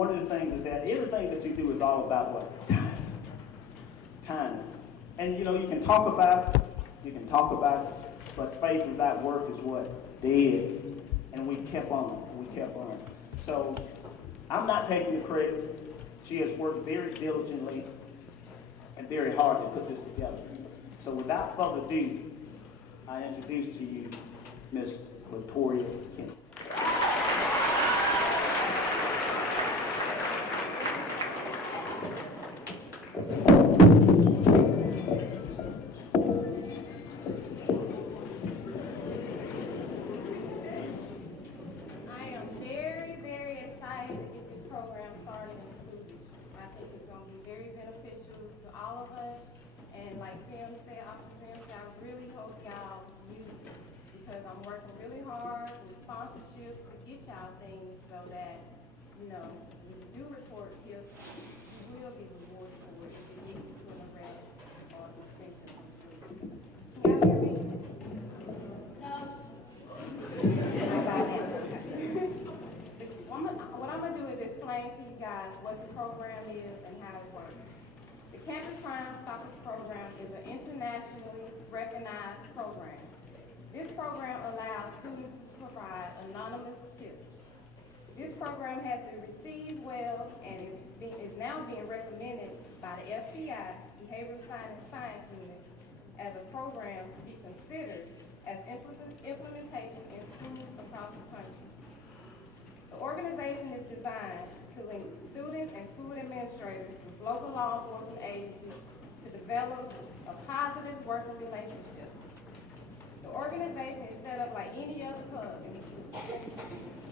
one of the things is that everything that you do is all about what? Time. Time. And you know, you can talk about it, but faith without work is what? Dead. And we kept on, So I'm not taking the credit. She has worked very diligently and very hard to put this together. So without further ado, I introduce to you Miss Latoya Kennedy. I'm working really hard with sponsorships to get y'all things so that, you know, when you do report tips, you will be rewarded for it if it leads to an arrest or suspension from school. Can y'all hear me? No. What I'm going to do is explain to you guys what the program is and how it works. The Campus Crimestoppers program is an internationally recognized program. This program allows students to provide anonymous tips. This program has been received well and is now being recommended by the FBI, Behavioral Science Unit, as a program to be considered as implementation in schools across the country. The organization is designed to link students and school administrators with local law enforcement agencies to develop a positive working relationship. The organization is set up like any other club in the school.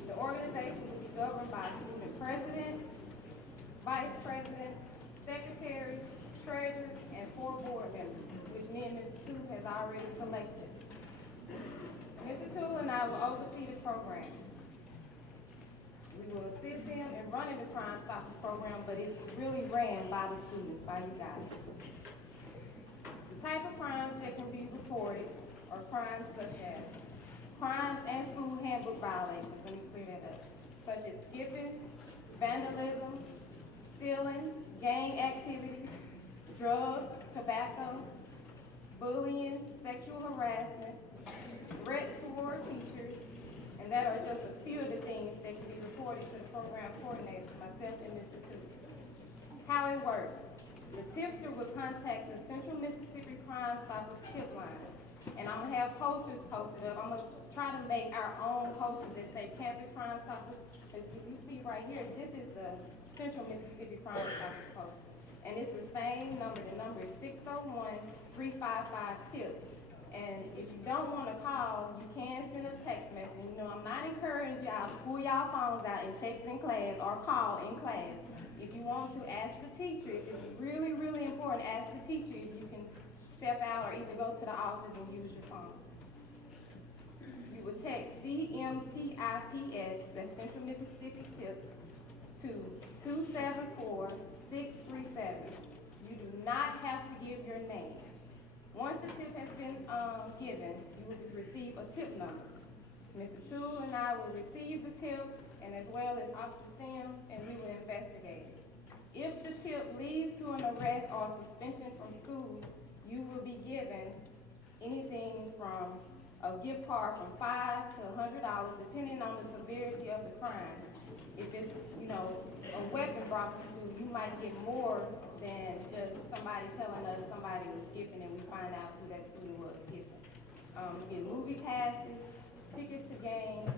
The organization will be governed by a student president, vice president, secretary, treasurer, and 4 board members, which me and Mr. Toole has already selected. Mr. Toole and I will oversee the program. We will assist them in running the Crimestoppers program, but it's really ran by the students, by you guys. The type of crimes that can be reported are crimes such as crimes and school handbook violations, let me clear that up, such as skipping, vandalism, stealing, gang activity, drugs, tobacco, bullying, sexual harassment, threats toward teachers, and that are just a few of the things that can be reported to the program coordinator, myself and Mr. Toole. How it works. The tipster will contact the Central Mississippi Crimestoppers tip line. And I'm going to have posters posted up. I'm going to try to make our own posters that say Campus Crimestoppers. As you see right here, this is the Central Mississippi Crimestoppers poster. And it's the same number. The number is 601-355-TIPS. And if you don't want to call, you can send a text message. You know, I'm not encouraging y'all to pull y'all phones out and text in class or call in class. If you want to, ask the teacher. If it's really, really important, ask the teacher if you can step out or either go to the office and use your phone. You will text CMTIPS, that's Central Mississippi Tips, to 274-637. You do not have to give your name. Once the tip has been given, you will receive a tip number. Mr. Toole and I will receive the tip, and as well as Officer Sims, and we will investigate it. If the tip leads to an arrest or suspension from school, you will be given anything from a gift card from $5 to $100, depending on the severity of the crime. If it's, you know, a weapon brought to school, you might get more than just somebody telling us somebody was skipping and we find out who that student was skipping. We get movie passes, tickets to games,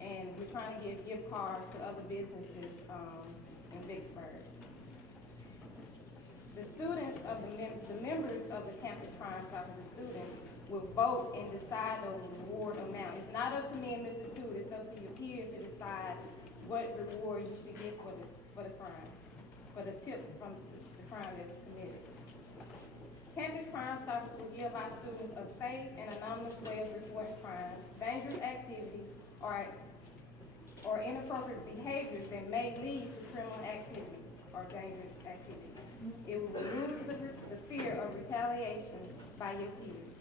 and we're trying to get gift cards to other businesses in Vicksburg. The students of the members of the Campus Crimestoppers, the students, will vote and decide the reward amount. It's not up to me and Mr. Toole, it's up to your peers to decide what reward you should get for the crime, for the tip from the crime that was committed. Campus Crimestoppers will give our students a safe and anonymous way of reporting crimes, dangerous activities, or inappropriate behaviors that may lead to criminal activities or dangerous activities. It will remove the fear of retaliation by your peers.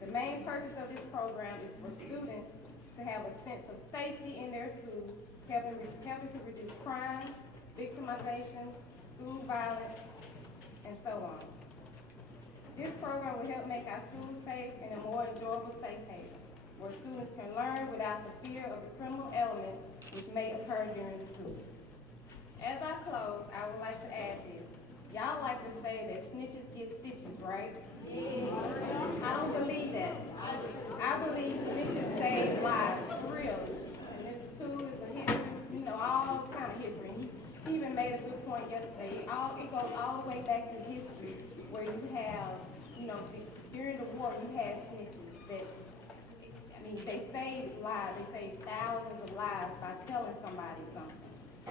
The main purpose of this program is for students to have a sense of safety in their school, helping to reduce crime, victimization, school violence, and so on. This program will help make our schools safe and a more enjoyable safe haven, where students can learn without the fear of the criminal elements which may occur during the school. As I close, I would like to add this. Y'all like to say that snitches get stitches, right? I don't believe that. I believe snitches save lives, for real. And this too is a history, you know, all kind of history. And he even made a good point yesterday. It goes all the way back to history, where you have, you know, during the war, you had snitches that, I mean, they saved lives. They saved thousands of lives by telling somebody something.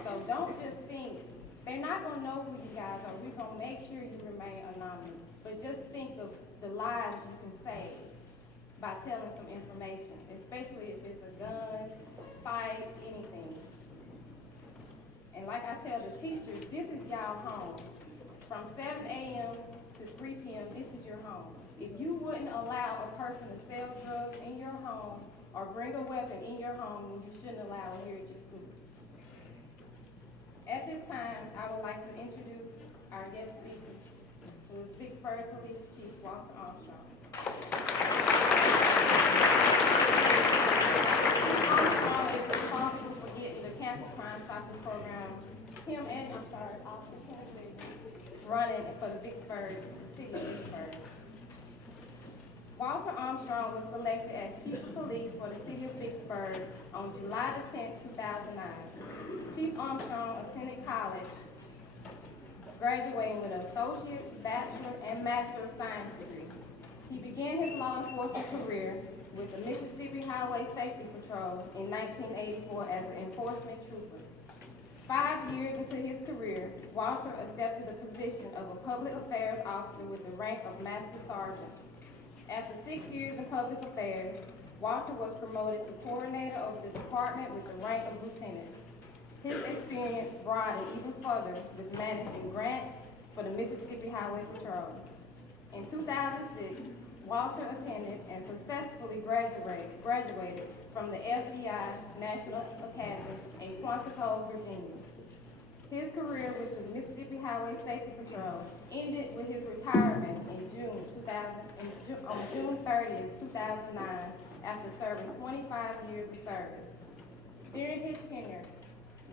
So don't just think, they're not going to know who you guys are. We're going to make sure you remain anonymous. But just think of the lives you can save by telling some information, especially if it's a gun, fight, anything. And like I tell the teachers, this is y'all home. From 7 a.m. to 3 p.m., this is your home. If you wouldn't allow a person to sell drugs in your home or bring a weapon in your home, then you shouldn't allow it here at your school. At this time, I would like to introduce our guest speaker, who is Vicksburg Police Chief Walter Armstrong. Armstrong is responsible for getting the Campus Crimestoppers program, running for the Vicksburg, the city of Vicksburg. Walter Armstrong was selected as Chief of Police for the city of Vicksburg on July the 10th, 2009. Chief Armstrong attended college, graduating with an associate, bachelor, and master of science degree. He began his law enforcement career with the Mississippi Highway Safety Patrol in 1984 as an enforcement trooper. 5 years into his career, Walter accepted the position of a public affairs officer with the rank of Master Sergeant. After 6 years in public affairs, Walter was promoted to coordinator of the department with the rank of lieutenant. His experience broadened even further with managing grants for the Mississippi Highway Patrol. In 2006, Walter attended and successfully graduated from the FBI National Academy in Quantico, Virginia. His career with the Mississippi Highway Safety Patrol ended with his retirement on June 30th, 2009, after serving 25 years of service. During his tenure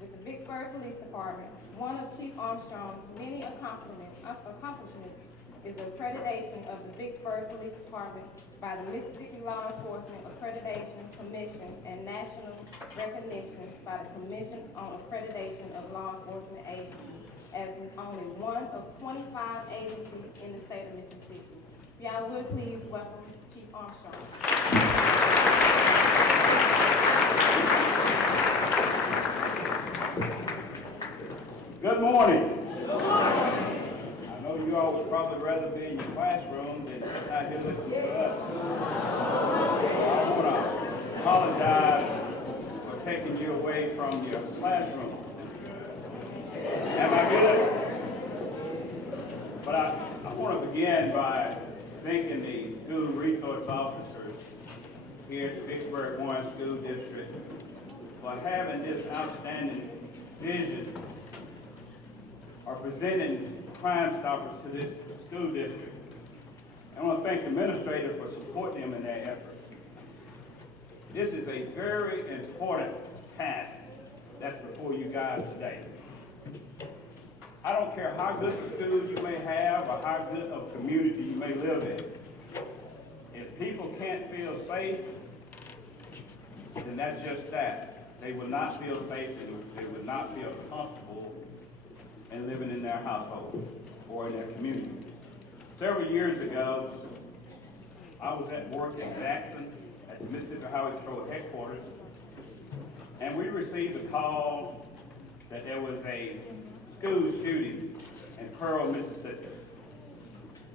with the Vicksburg Police Department, one of Chief Armstrong's many accomplishments is the accreditation of the Vicksburg Police Department by the Mississippi Law Enforcement Accreditation Commission and national recognition by the Commission on Accreditation of Law Enforcement Agencies, as with only one of 25 agencies in the state of Mississippi. If y'all would please welcome Chief Armstrong. Good morning. Good morning. I know you all would probably rather be in your classroom than out here listening to us. I want to apologize for taking you away from your classroom. Am I good? But I want to begin by thanking the school resource officers here at the Vicksburg 1 School District for having this outstanding vision or presenting Crimestoppers to this school district. I want to thank the administrators for supporting them in their efforts. This is a very important task that's before you guys today. I don't care how good a school you may have or how good of a community you may live in. If people can't feel safe, then that's just that. They will not feel safe, they will not feel comfortable in living in their household or in their community. Several years ago, I was at work in Jackson at the Mississippi Highway Patrol headquarters, and we received a call that there was a school shooting in Pearl, Mississippi,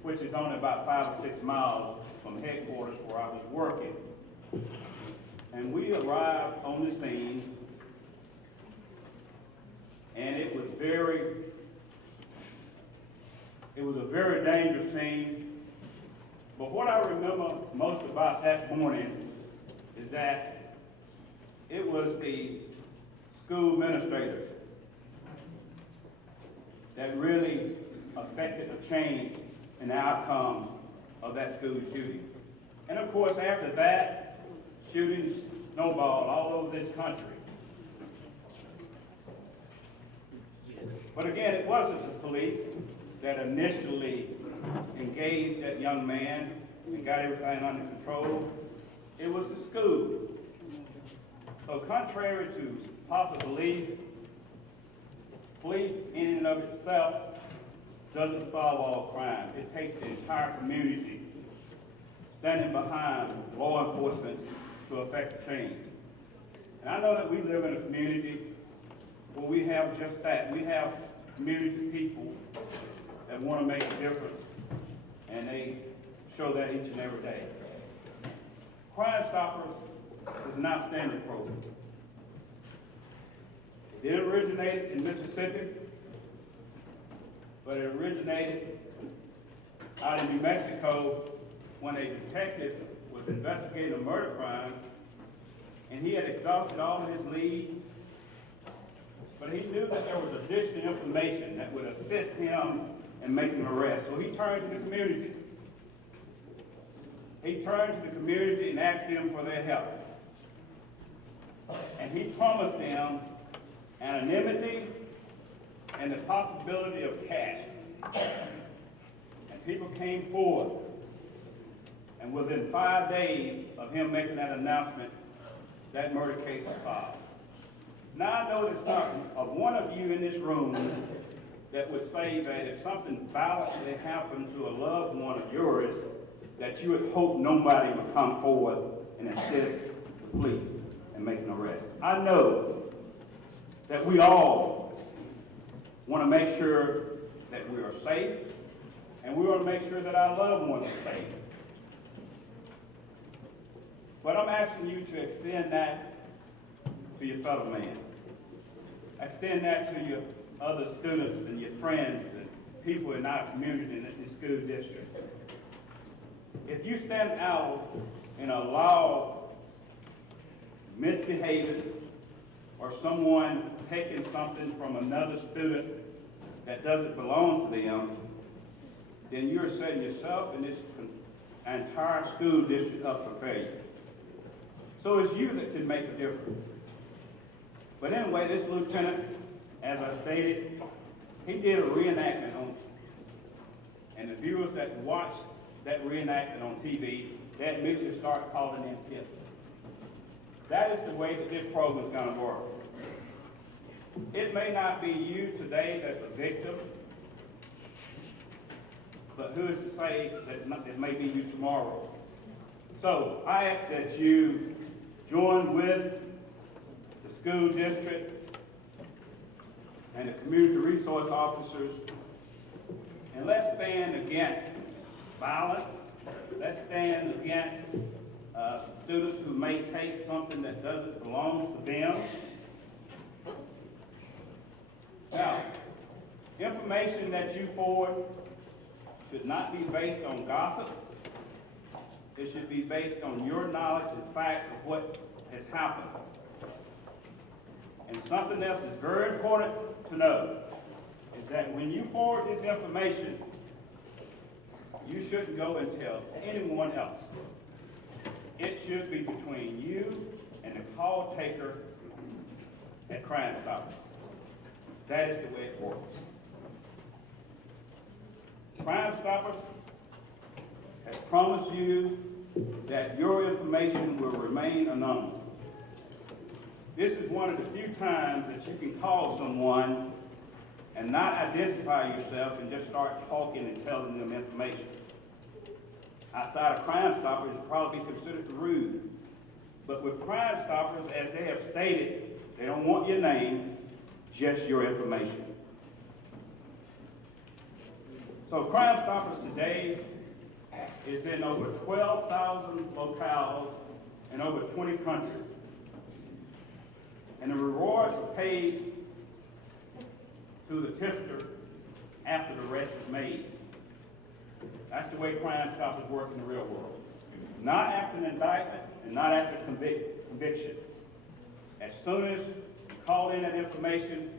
which is only about 5 or 6 miles from headquarters where I was working. And we arrived on the scene, and it was a very dangerous scene. But what I remember most about that morning is that it was the school administrators that really affected the change in the outcome of that school shooting. And of course, after that, shootings snowballed all over this country. But again, it wasn't the police that initially engaged that young man and got everything under control. It was the school. So contrary to popular belief, police in and of itself doesn't solve all crime. It takes the entire community standing behind law enforcement to affect change. And I know that we live in a community where we have just that. We have community people that want to make a difference, and they show that each and every day. Crimestoppers is an outstanding program. It didn't originate in Mississippi, but it originated out in New Mexico when a detective was investigating a murder crime, and he had exhausted all of his leads, but he knew that there was additional information that would assist him in making an arrest. So he turned to the community. He turned to the community and asked them for their help. And he promised them anonymity and the possibility of cash. And people came forward. And within 5 days of him making that announcement, that murder case was solved. Now I know there's not one of you in this room that would say that if something violently happened to a loved one of yours, that you would hope nobody would come forward and assist the police in making an arrest. I know that we all want to make sure that we are safe, and we want to make sure that our loved ones are safe. But I'm asking you to extend that to your fellow man. Extend that to your other students and your friends and people in our community and in the school district. If you stand out and allow misbehaving or someone taking something from another student that doesn't belong to them, then you're setting yourself and this entire school district up for failure. So it's you that can make a difference. But anyway, this lieutenant, as I stated, he did a reenactment on, and the viewers that watched that reenactment on TV, they immediately start calling in tips. That is the way that this program is going to work. It may not be you today that's a victim, but who is to say that it may be you tomorrow? So I ask that you join with the school district and the community resource officers, and let's stand against violence. Let's stand against students who may take something that doesn't belong to them. Now, information that you forward should not be based on gossip. It should be based on your knowledge and facts of what has happened. And something else is very important to know is that when you forward this information, you shouldn't go and tell anyone else. It should be between you and the call taker at Crimestoppers. That is the way it works. Crimestoppers has promised you that your information will remain anonymous. This is one of the few times that you can call someone and not identify yourself and just start talking and telling them information. Outside of Crimestoppers, it'd probably be considered rude. But with Crimestoppers, as they have stated, they don't want your name, just your information. So Crimestoppers today is in over 12,000 locales in over 20 countries. And the rewards are paid to the tipster after the arrest is made. That's the way Crimestoppers work in the real world. Not after an indictment and not after conviction. As soon as you call in that information,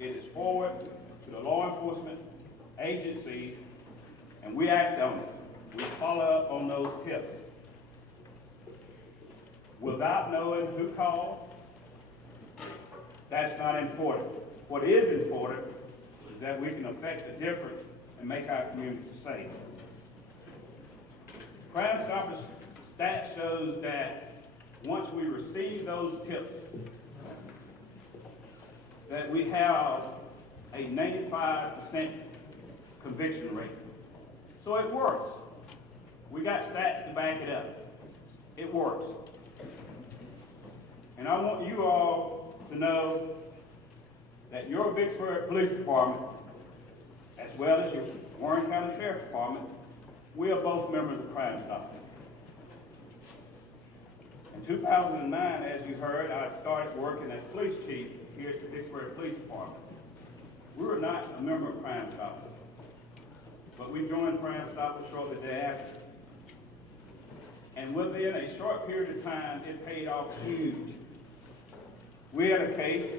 it is forwarded to the law enforcement agencies, and we act on it. We follow up on those tips. Without knowing who called, that's not important. What is important is that we can affect the difference and make our community safe. Crimestoppers stat shows that once we receive those tips, that we have a 95% conviction rate. So it works. We got stats to back it up. It works. And I want you all to know that your Vicksburg Police Department, as well as your Warren County Sheriff's Department, we are both members of Crimestoppers. In 2009, as you heard, I started working as police chief here at the Vicksburg Police Department. We were not a member of Crimestoppers, but we joined Crimestoppers shortly thereafter. And within a short period of time, it paid off huge. We had a case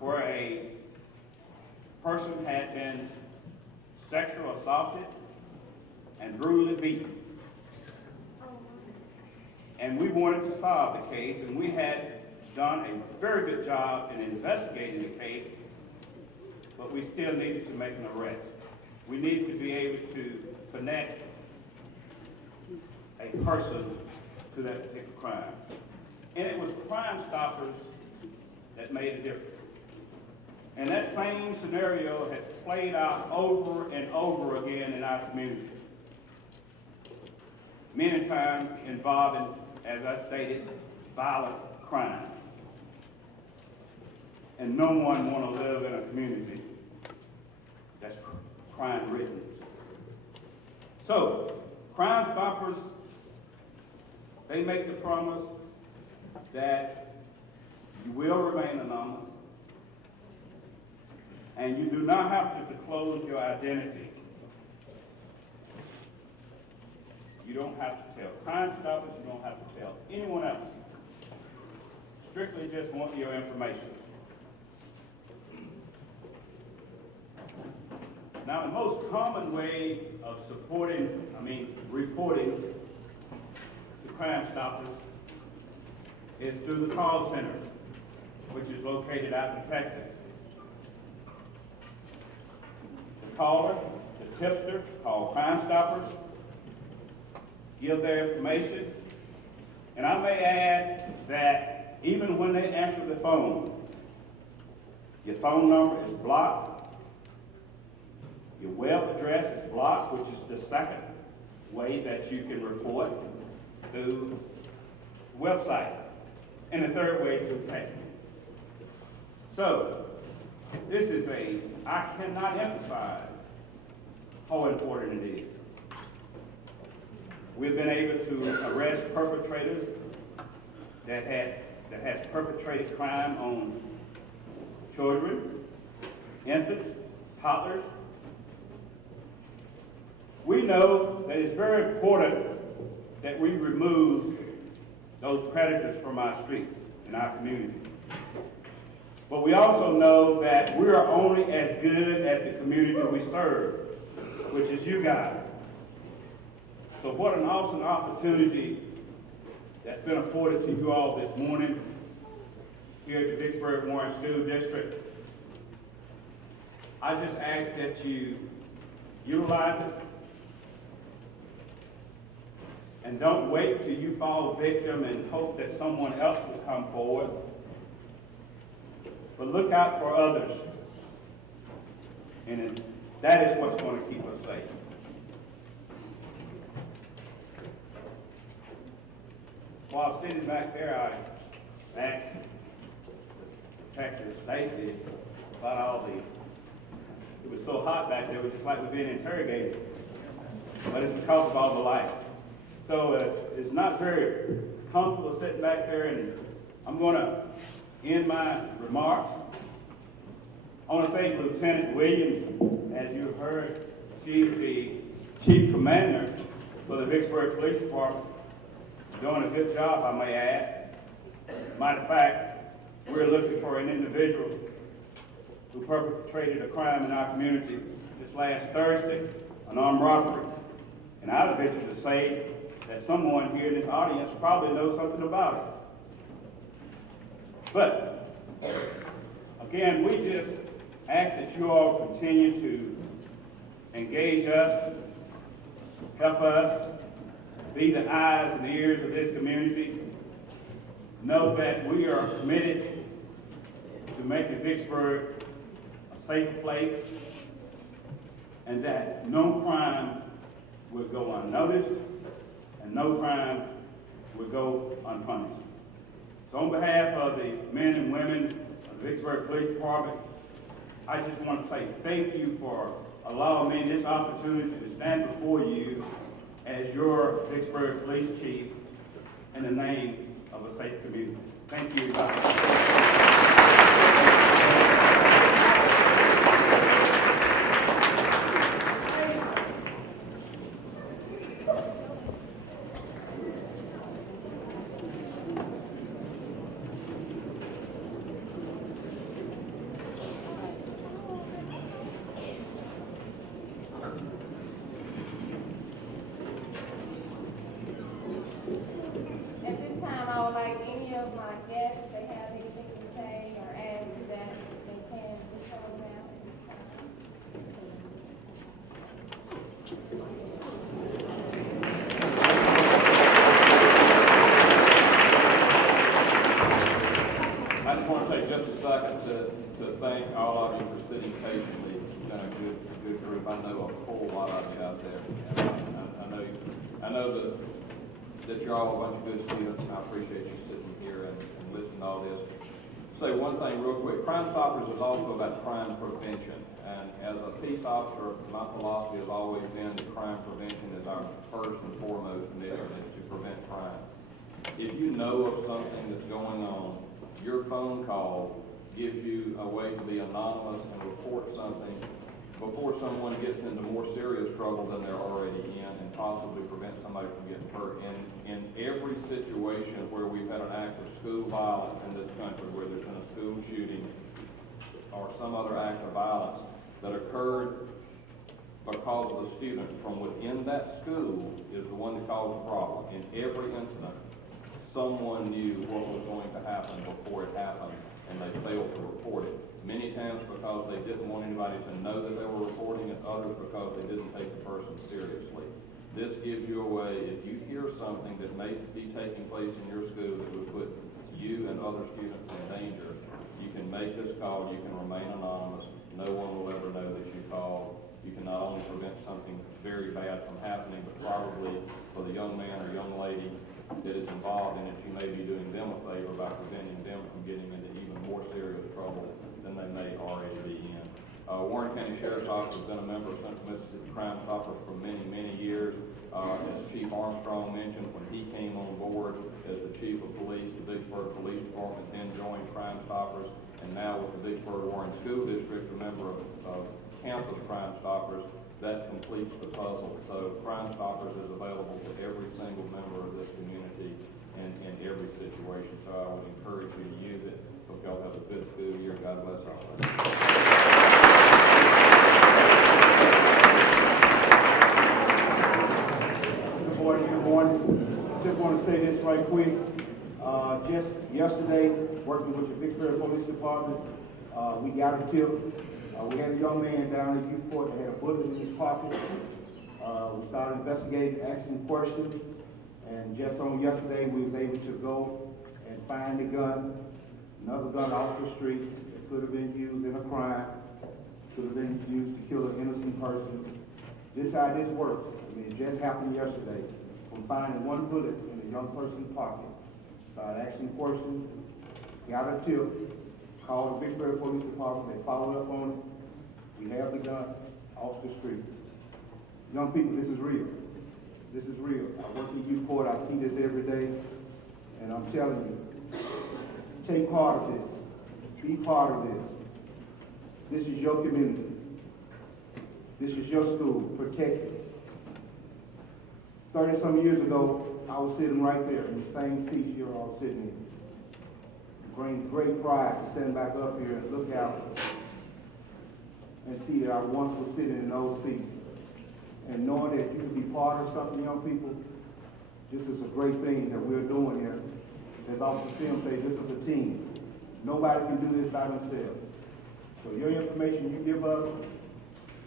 where a person had been sexually assaulted and brutally beaten. And we wanted to solve the case, and we had done a very good job in investigating the case, but we still needed to make an arrest. We needed to be able to connect a person to that particular crime. And it was Crimestoppers that made a difference. And that same scenario has played out over and over again in our community. Many times involving, as I stated, violent crime. And no one wants to live in a community that's crime-ridden. So, Crimestoppers, they make the promise that you will remain anonymous, and you do not have to disclose your identity. You don't have to tell Crimestoppers, you don't have to tell anyone else. Strictly just want your information. Now, the most common way of reporting to Crimestoppers is through the call center, which is located out in Texas. The caller, the tipster, call Crimestoppers, give their information, and I may add that even when they answer the phone, your phone number is blocked, your web address is blocked, which is the second way that you can report, through the website. And the third way is through texting. So, I cannot emphasize how important it is. We've been able to arrest perpetrators that has perpetrated crime on children, infants, toddlers. We know that it's very important that we remove those predators from our streets in our community. But we also know that we are only as good as the community we serve, which is you guys. So what an awesome opportunity that's been afforded to you all this morning here at the Vicksburg Warren School District. I just ask that you utilize it and don't wait till you fall victim and hope that someone else will come forward. But look out for others. And that is what's going to keep us safe. While sitting back there, I asked Detective Stacy about all it was so hot back there, it was just like we've been interrogated. But it's because of all the lights. So it's not very comfortable sitting back there, and I'm going to end my remarks. I want to thank Lieutenant Williams. As you've heard, she's the Chief Commander for the Vicksburg Police Department. Doing a good job, I may add. Matter of fact, we're looking for an individual who perpetrated a crime in our community this last Thursday, an armed robbery. And I'd venture to say that someone here in this audience probably knows something about it. But, again, we just ask that you all continue to engage us, help us, be the eyes and ears of this community. Know that we are committed to making Vicksburg a safe place, and that no crime will go unnoticed and no crime will go unpunished. So on behalf of the men and women of the Vicksburg Police Department, I just want to say thank you for allowing me this opportunity to stand before you as your Vicksburg Police Chief in the name of a safe community. Thank you. At this time, I would like any of my guests, if they have anything to say or add to that, they can do so now at this time. I just want to take just a second to thank all of you for sitting patiently. You've been a good group. I know a whole lot of you out there. And I know that you're all a bunch of good students, and I appreciate you sitting here and listening to all this. Say one thing real quick. Crimestoppers is also about crime prevention. And as a peace officer, my philosophy has always been that crime prevention is our first and foremost mission, is to prevent crime. If you know of something that's going on, your phone call gives you a way to be anonymous and report something before someone gets into more serious trouble than they're already in, and possibly prevent somebody from getting hurt. And in every situation where we've had an act of school violence in this country, where there's been a school shooting or some other act of violence that occurred because of the student from within that school is the one that caused the problem. In every incident, someone knew what was going to happen before it happened, and they failed to report it. Many times because they didn't want anybody to know that they were reporting it, others because they didn't take the person seriously. This gives you a way, if you hear something that may be taking place in your school that would put you and other students in danger, you can make this call, you can remain anonymous, no one will ever know that you called. You can not only prevent something very bad from happening, but probably for the young man or young lady that is involved in it, you may be doing them a favor by preventing them from getting into even more serious trouble than they may already be in. Warren County Sheriff's Office has been a member of Central Mississippi Crimestoppers for many, many years. As Chief Armstrong mentioned, when he came on board as the Chief of Police, the Vicksburg Police Department then joined Crimestoppers, and now with the Vicksburg Warren School District, a member of campus Crimestoppers, that completes the puzzle. So Crimestoppers is available to every single member of this community in every situation. So I would encourage you to use it. Hope y'all have a good school year. God bless all. Good morning. Just want to say this right quick. Just yesterday, working with the Vicksburg Police Department, we got a tip. We had a young man down at youth court that had a bullet in his pocket. We started investigating, asking questions, and just on yesterday, we was able to go and find the gun, another gun off the street that could have been used in a crime, could have been used to kill an innocent person. This is how this works. I mean, it just happened yesterday. From finding one bullet in a young person's pocket, started asking questions, got a tip, called the Vicksburg Police Department, they followed up on it. We have the gun off the street. Young people, this is real. This is real. I work in youth court, I see this every day, and I'm telling you, take part of this. Be part of this. This is your community. This is your school. Protect it. 30-some years ago, I was sitting right there in the same seat you're all sitting in. Brings great pride to stand back up here and look out and see that I once was sitting in those seats. And knowing that you can be part of something, young people, this is a great thing that we're doing here. As Officer Sims say, this is a team. Nobody can do this by themselves. So your information you give us,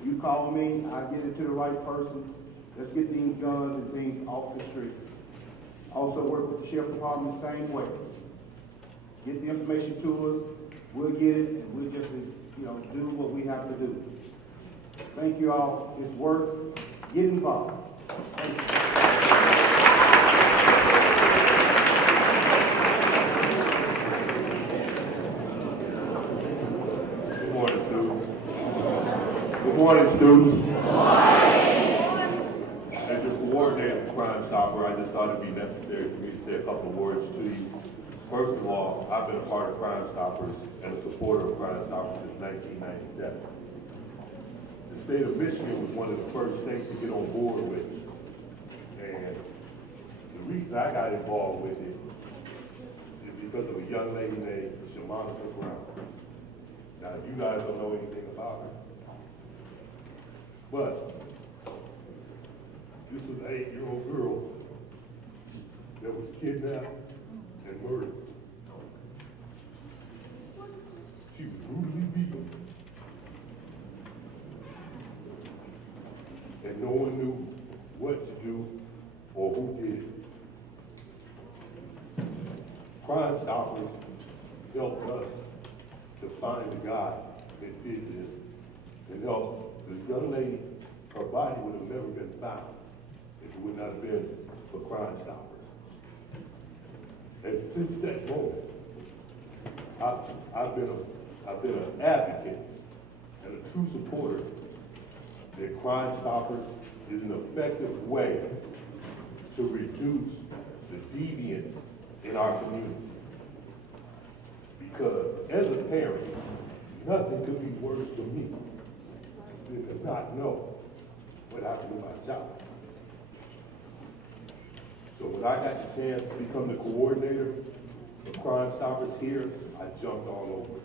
you call me, I get it to the right person. Let's get these guns and things off the street. Also work with the Sheriff's Department the same way. Get the information to us, we'll get it, and we'll just, do what we have to do. Thank you all. It works. Get involved. Thank you. Good morning, students. Good morning, students. Good morning. As your coordinator for Crimestoppers, I just thought it'd be necessary for me to say a couple of words to you. First of all, I've been a part of Crimestoppers and a supporter of Crimestoppers since 1997. The state of Michigan was one of the first states to get on board with it. And the reason I got involved with it is because of a young lady named Shamonica Brown. Now, you guys don't know anything about her. But this was an 8-year-old girl that was kidnapped and murdered. She was brutally beaten. And no one knew what to do or who did it. Crimestoppers helped us to find the guy that did this and help this young lady. Her body would have never been found if it would not have been for Crimestoppers. And since that moment, I've been an advocate and a true supporter that Crimestoppers is an effective way to reduce the deviance in our community. Because as a parent, nothing could be worse to me than to not know what happened to my child. So when I got the chance to become the coordinator for Crimestoppers here, I jumped all over it.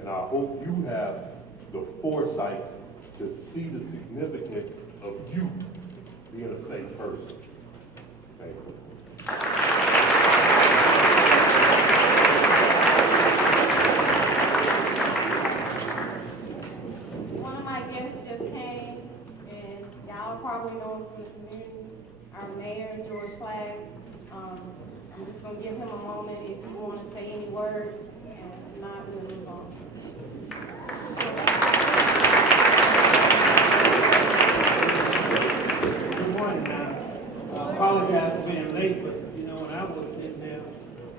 And I hope you have the foresight to see the significance of you being a safe person. Thank you. One of my guests just came, and y'all probably know him from the community, our mayor, George Flagg. I'm just gonna give him a moment if you want to say any words, and if not, we'll move on. Good morning now. I apologize for being late, but when I was sitting there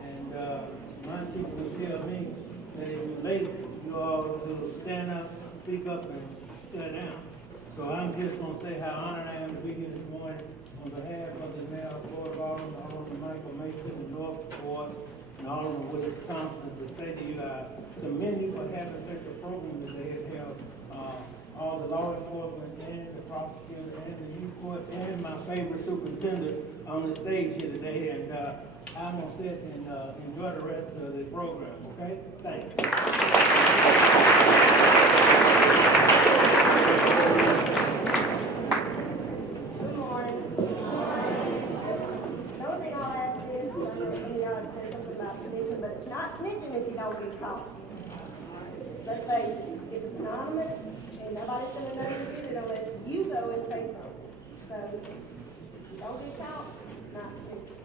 and my chief would tell me that if you're late, you all to stand up, speak up, and sit down. So I'm just going to say how honored I am to be here this morning on behalf of the mayor of Fort Baldwin, Alderman Michael Mason, North Fort, and Alderman Willis Thompson to say to you, I commend you for having such a program that they have held. All the law enforcement and the prosecutor and the youth court and my favorite superintendent on the stage here today. And I'm going to sit and enjoy the rest of the program, okay? Thanks. Good morning. The only thing I'll add to this is I know some of y'all had said something about snitching, but it's not snitching if you don't get caught. Let's face it, if it's anonymous and nobody's going to know you did it unless you go and say something. So if you don't get caught, it's not snitching.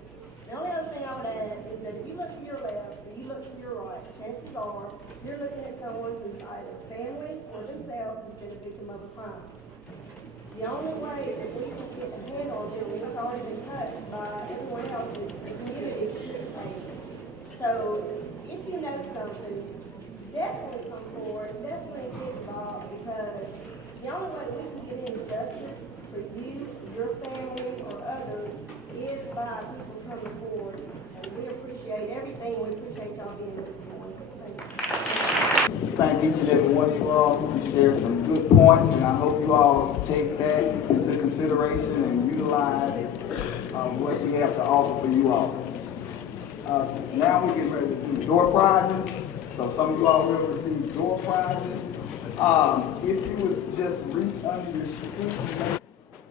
The only other thing I would add is that if you look to your left and you look to your right, chances are you're looking at someone who's either family or themselves has been a victim of a crime. The only way that we can get a handle on children that's already been touched by everyone else is the community participating. So if you know something, definitely come forward, definitely get involved, because the only way we can get into justice for you, your family, or others is by people coming forward. And we appreciate everything. We appreciate y'all being here this morning. Thank you. Thank each and every one of you all. You shared some good points, and I hope you all take that into consideration and utilize what we have to offer for you all. Now we're getting ready to do door prizes. So some of you all will receive door prizes. If you would just reach under your seat.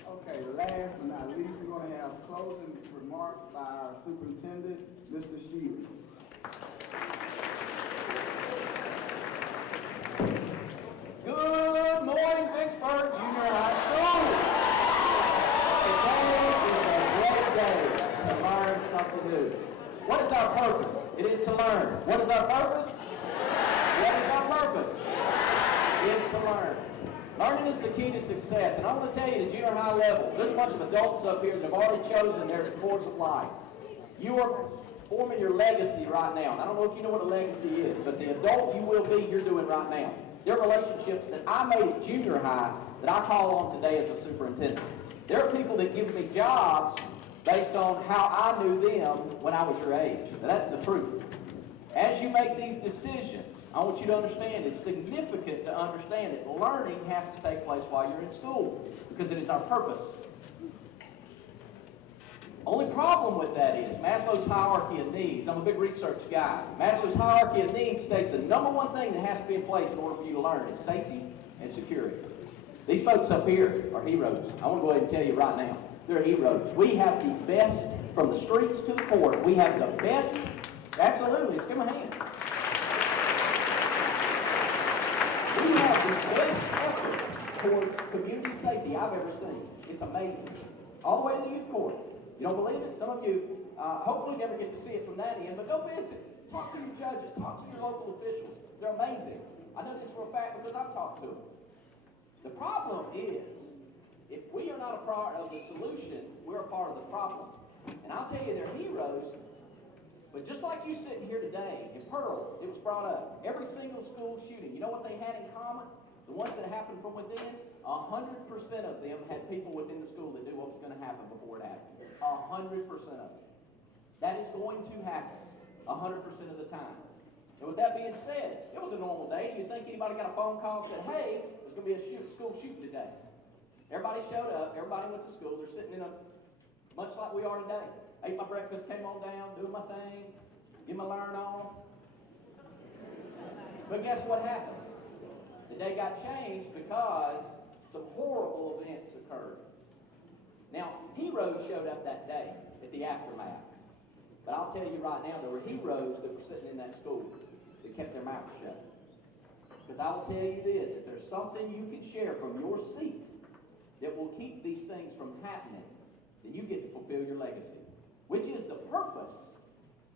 Okay, last but not least, we're going to have closing remarks by our superintendent, Mr. Shealy. Good morning, Vicksburg Junior High School. Today is a great day to learn something new. What is our purpose? It is to learn. What is our purpose? What is our purpose? It is to learn. Learning is the key to success. And I want to tell you, the junior high level, there's a bunch of adults up here that have already chosen their course of life. You are forming your legacy right now. And I don't know if you know what a legacy is, but the adult you will be, you're doing right now. There are relationships that I made at junior high that I call on today as a superintendent. There are people that give me jobs based on how I knew them when I was your age. Now, that's the truth. As you make these decisions, I want you to understand it's significant to understand that learning has to take place while you're in school because it is our purpce. Only problem with that is Maslow's hierarchy of needs. I'm a big research guy. Maslow's hierarchy of needs states the number one thing that has to be in place in order for you to learn is safety and security. These folks up here are heroes. I want to go ahead and tell you right now, they're heroes. We have the best from the streets to the court. We have the best. Absolutely, let's give them a hand. We have the best effort towards community safety I've ever seen. It's amazing. All the way to the youth court. You don't believe it? Some of you hopefully never get to see it from that end, but go visit. Talk to your judges. Talk to your local officials. They're amazing. I know this for a fact because I've talked to them. The problem is, if we are not a part of the solution, we're a part of the problem. And I'll tell you, they're heroes, but just like you sitting here today, in Pearl, it was brought up. Every single school shooting, you know what they had in common? The ones that happened from within, 100% of them had people within the school that knew what was going to happen before it happened. 100% of it. That is going to happen 100% of the time. And with that being said, it was a normal day. Do you think anybody got a phone call and said, hey, there's going to be a school shooting today? Everybody showed up. Everybody went to school. They're sitting in a, much like we are today. Ate my breakfast, came on down, doing my thing, get my learn on. But guess what happened? The day got changed because some horrible events occurred. Now, heroes showed up that day at the aftermath. But I'll tell you right now, there were heroes that were sitting in that school that kept their mouths shut. Because I will tell you this, if there's something you can share from your seat that will keep these things from happening, then you get to fulfill your legacy, which is the purpose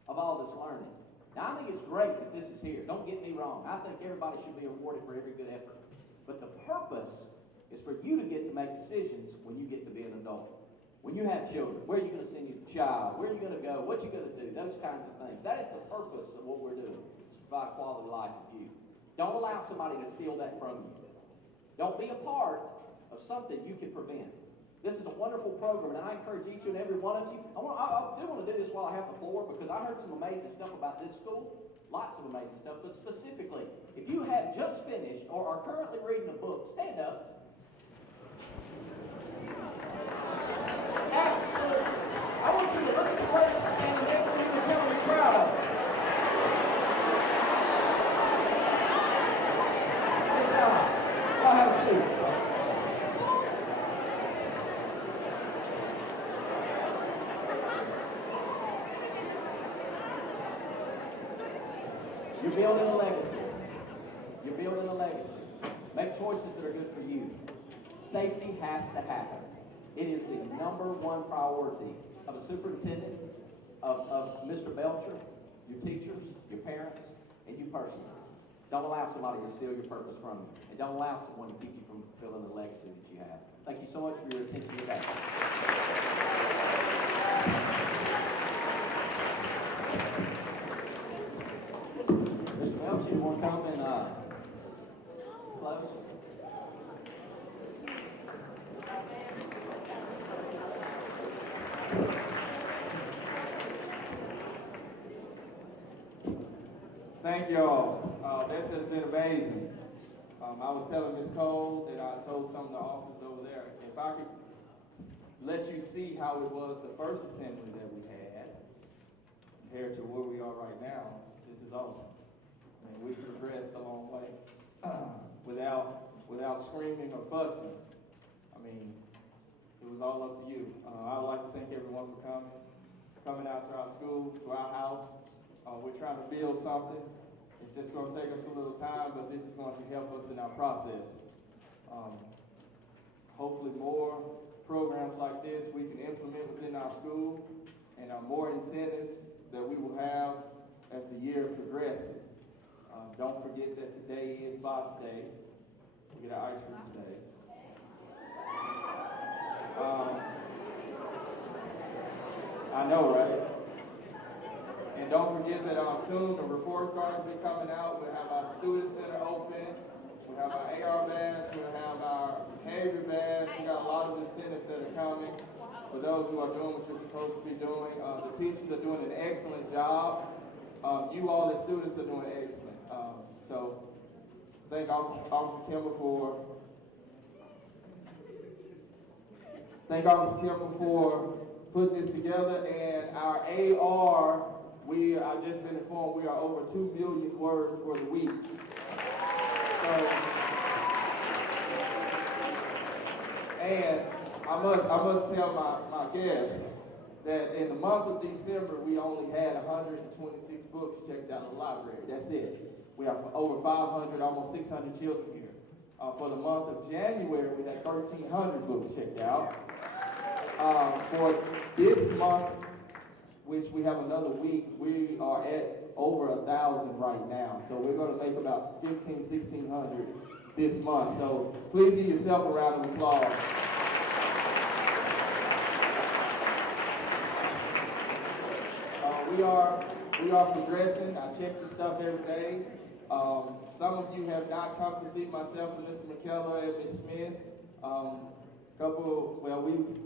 of all this learning. Now, I think it's great that this is here. Don't get me wrong. I think everybody should be awarded for every good effort. But the purpose is for you to get to make decisions when you get to be an adult. When you have children, where are you going to send your child? Where are you going to go? What are you going to do? Those kinds of things. That is the purpose of what we're doing, is to provide quality life for you. Don't allow somebody to steal that from you. Don't be a part of something you can prevent. This is a wonderful program, and I encourage each and every one of you. I do want to do this while I have the floor because I heard some amazing stuff about this school. Lots of amazing stuff, but specifically, if you have just finished or are currently reading a book, stand up. Absolutely. I want you to look at the person standing next to you and tell them you're proud of them. Good job. Y'all have a seat. You're building a legacy. You're building a legacy. Make choices that are good for you. Safety has to happen. It is the number one priority of a superintendent, of Mr. Belcher, your teachers, your parents, and you personally. Don't allow somebody to steal your purpose from you. And don't allow someone to keep you from fulfilling the legacy that you have. Thank you so much for your attention today. Mr. Belcher, you want to come and close? Thank y'all. This has been amazing. I was telling Ms. Cole that I told some of the officers over there, if I could let you see how it was the first assembly that we had compared to where we are right now, this is awesome. I mean, we've progressed a long way. without screaming or fussing. I mean, it was all up to you. I would like to thank everyone for coming out to our school, to our house. We're trying to build something. It's just going to take us a little time, but this is going to help us in our process. Hopefully more programs like this we can implement within our school, and more incentives that we will have as the year progresses. Don't forget that today is Bob's Day. We get our ice cream today. I know, right? And don't forget that soon the report cards will be coming out. We'll have our student center open. We'll have our AR badge. We'll have our behavior badge. We got a lot of incentives that are coming for those who are doing what you're supposed to be doing. The teachers are doing an excellent job. You all as students are doing excellent. So thank Officer Kimball for putting this together, and our AR, I've just been informed we are over 2 million words for the week. So, and I must tell my guests that in the month of December, we only had 126 books checked out of the library. That's it. We have over 500, almost 600 children here. For the month of January, we had 1,300 books checked out. For this month, which we have another week, we are at over 1,000 right now. So we're going to make about 1,600 this month. So please give yourself a round of applause. We are progressing. I check the stuff every day. Some of you have not come to see myself and Mr. McKellar and Ms. Smith.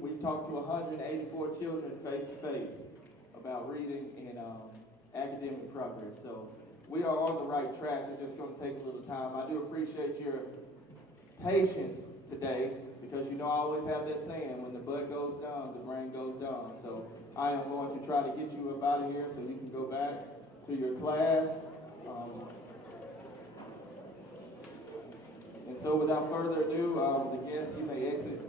We've talked to 184 children face to face about reading and academic progress. So we are on the right track. It's just going to take a little time. I do appreciate your patience today, because you know I always have that saying, when the butt goes down, the brain goes down. So I am going to try to get you up out of here so you can go back to your class. And so without further ado, the guests, you may exit